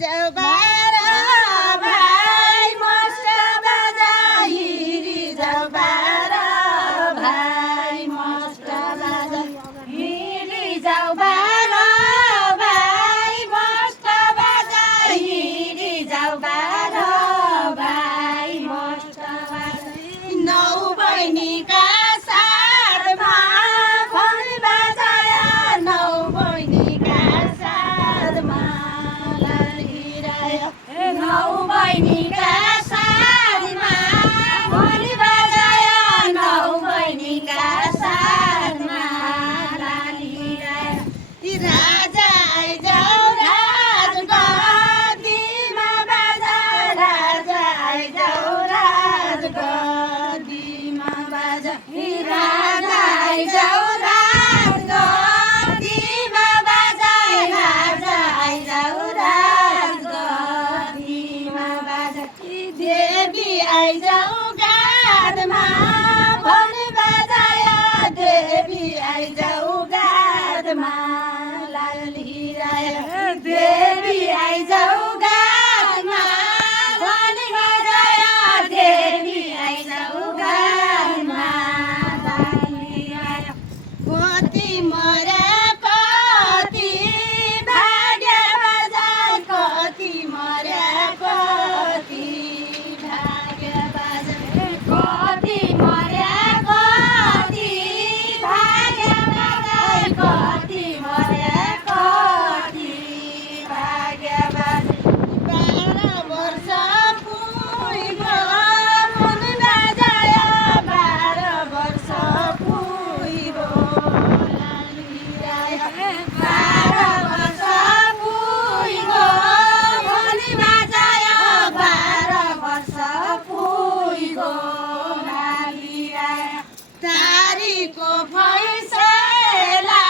जाऊ बाह्र भाइ मस्त बाजा हिँडी जाऊ बाह्र भाइ मस्त बाजा हिँडी जाऊ बाह्र भाइ मस्त बाजा हिँडी जाऊ बाह्र भाइ मस्त बाजा नौ बहिनीका साथमा खन बजाया नौ बहिनीका साथमा नौ बहिनीका साथमा खन बजाया नौ बहिनीका साथमा राजा आइजाऊ राजगद्दीमा बाजा राजा आइजाऊ राजगद्दीमा बाजा राजा आइजाऊ राजगद्दीमा बाजा राजा आइजाऊ राजगद्दीमा बाजा देवी आइजाऊ गाडमा भन बजाया देवी आइजाऊ गाडमा देवी आइजाऊ गाडमा भन बजाया देवी आइजाऊ गाडमा कति मरे कति भाग्य बजाए कति मरे कति भाग्य बजाए कति मरे कति भाग्य बजाए कति मरे कति भाग्य बजाए 12 वर्ष पुग्यो मन बजायो 12 वर्ष पुग्यो 12 वर्ष पुग्यो मन बजायो 12 वर्ष पुग्यो तारीको फैसला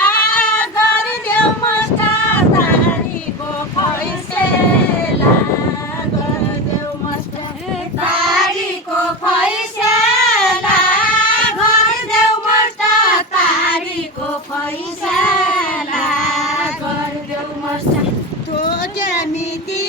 गरिदेऊ मस्त तारीको फैसला गरिदेऊ मस्त तारीको फैसला गरिदेऊ मस्त तारीको फैसला गरिदेऊ मस्त तोक्या मिति